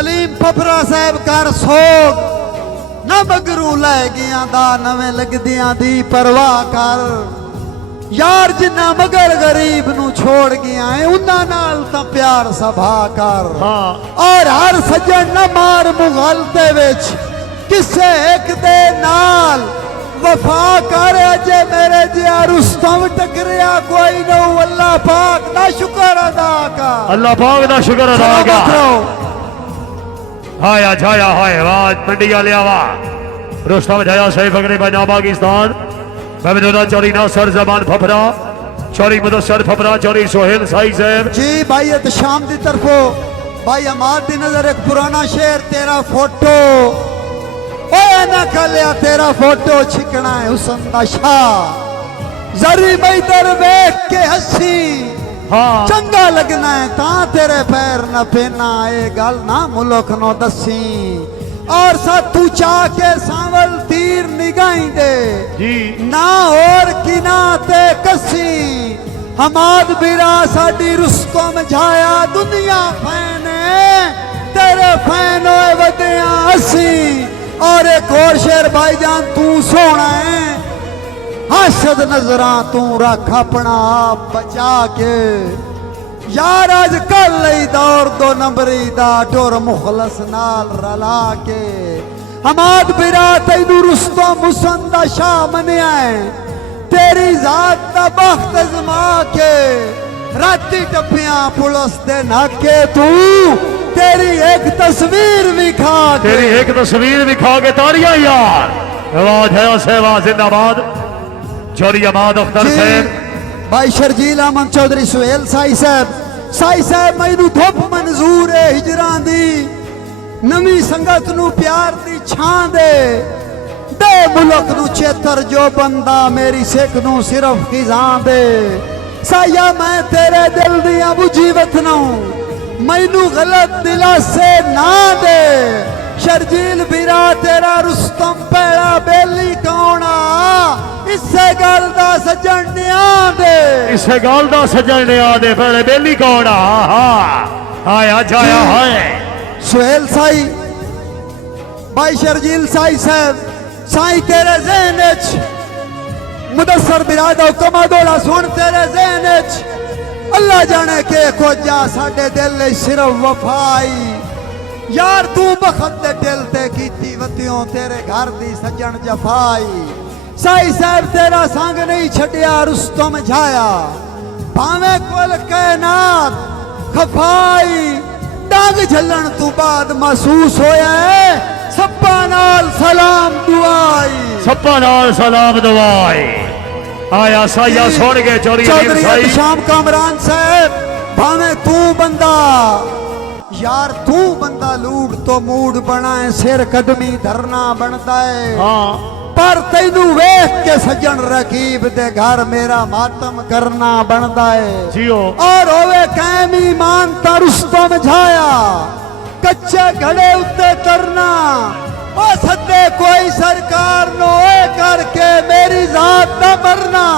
अलीम फफरा साहब कर सोग ना बगरू लै गया दा नवें लगदियां दी परवाह कर यार जिन्ना मगर गरीब नू छोड़ गया है उन्ना नाल ता प्यार सभा कर और हर सज्जन न मार मुगलते विच किसे एक दे नाल वफा कर अजे मेरे जिया रुस्तम टकरिया कोई नो अल्लाह पाक दा शुक्र अदा कर अल्लाह पाक दा शुक्र अदा कर हाया जाया हाय आवाज मंडिया ले आवा रुस्तम जाया सही फकरे बना पाकिस्तान महमूदा चौरी नासर जमान फफरा चौरी मुदस्सर फफरा चौरी सोहेल साई साहब जी भाई शाम की तरफो भाई अमाद दी नजर एक पुराना शेर तेरा फोटो ना कलिया तेरा फोटो छिकना है हुसन दा शाह जरी बैदर वेख के हसी चंगा लगना है ता तेरे पैर न पेना ए गल ना मुल्क नो दसी और साथ तू चाह के सांवल तीर निगाही दे जी ना और किना ते कसी हमाद बिरा साडी रुस्तम झाया दुनिया फैने तेरे फैन होए वदिया हसी और एक और शेर भाईजान तू सोना है हसद नजरा तू रख अपना आप बचा के यार अज कल दौर दो नंबरी दा टोर मुखलस नाल रला के हमाद बिरा तैनू रुस्तम हुसन दा शाह मनिया है तेरी जात दा बख्त अजमा के राती टप्पियां पुलिस दे नाके तू तेरी एक तस्वीर विखा के तेरी एक तस्वीर विखा के तारियां यार आवाज है सेवा जिंदाबाद चौरी अमाद अख्तर साहब भाई शर्जील अहमद चौधरी सुहेल साई साहब मैनू धुप मंजूर है हिजरां दी नवी संगत नू प्यार दी छां दे मुल्क नू चेतर जो बंदा मेरी सिख नू सिर्फ खिजां दे साया मैं तेरे दिल दियां बुझी वतना मैनू गलत दिलासे ना दे शर्जील बिरा तेरा रुस्तम पैड़ा बेली कौना इसे गल दा सजन न्या दे इसे गल दा सजन न्या दे पैड़े बेली कौना आया जाया है सुहेल साई भाई शर्जील साई साहब साई तेरे ज़हन च मुदस्सर बिरादा कमा दौड़ा सुन तेरे ज़हन च अल्लाह जाने के खोजा साडे दिल सिर्फ वफाई यार तू बखत दे दिल ते कीती वतियों तेरे घर दी सजन जफाई साई साहब तेरा संग नहीं छड़िया रुस्तम झाया भावे कुल कायनात खफाई डांग झलन तू बाद महसूस होया है सप्पा नाल सलाम दुआई सप्पा नाल सलाम दुआई आया साया छोड़ के चौधरी शाम कामरान साहब भावे तू बंदा यार तू बंदा लूट तो मूड बना है सिर कदमी धरना बनता है पर तैनू वेख के सज्जन रकीब दे घर मेरा मातम करना बनता है जियो और होवे कायम ईमान ता रुस्तम झाया कच्चे घड़े उत्ते तरना ओ सदे कोई सरकार नो करके मेरी जात दा मरना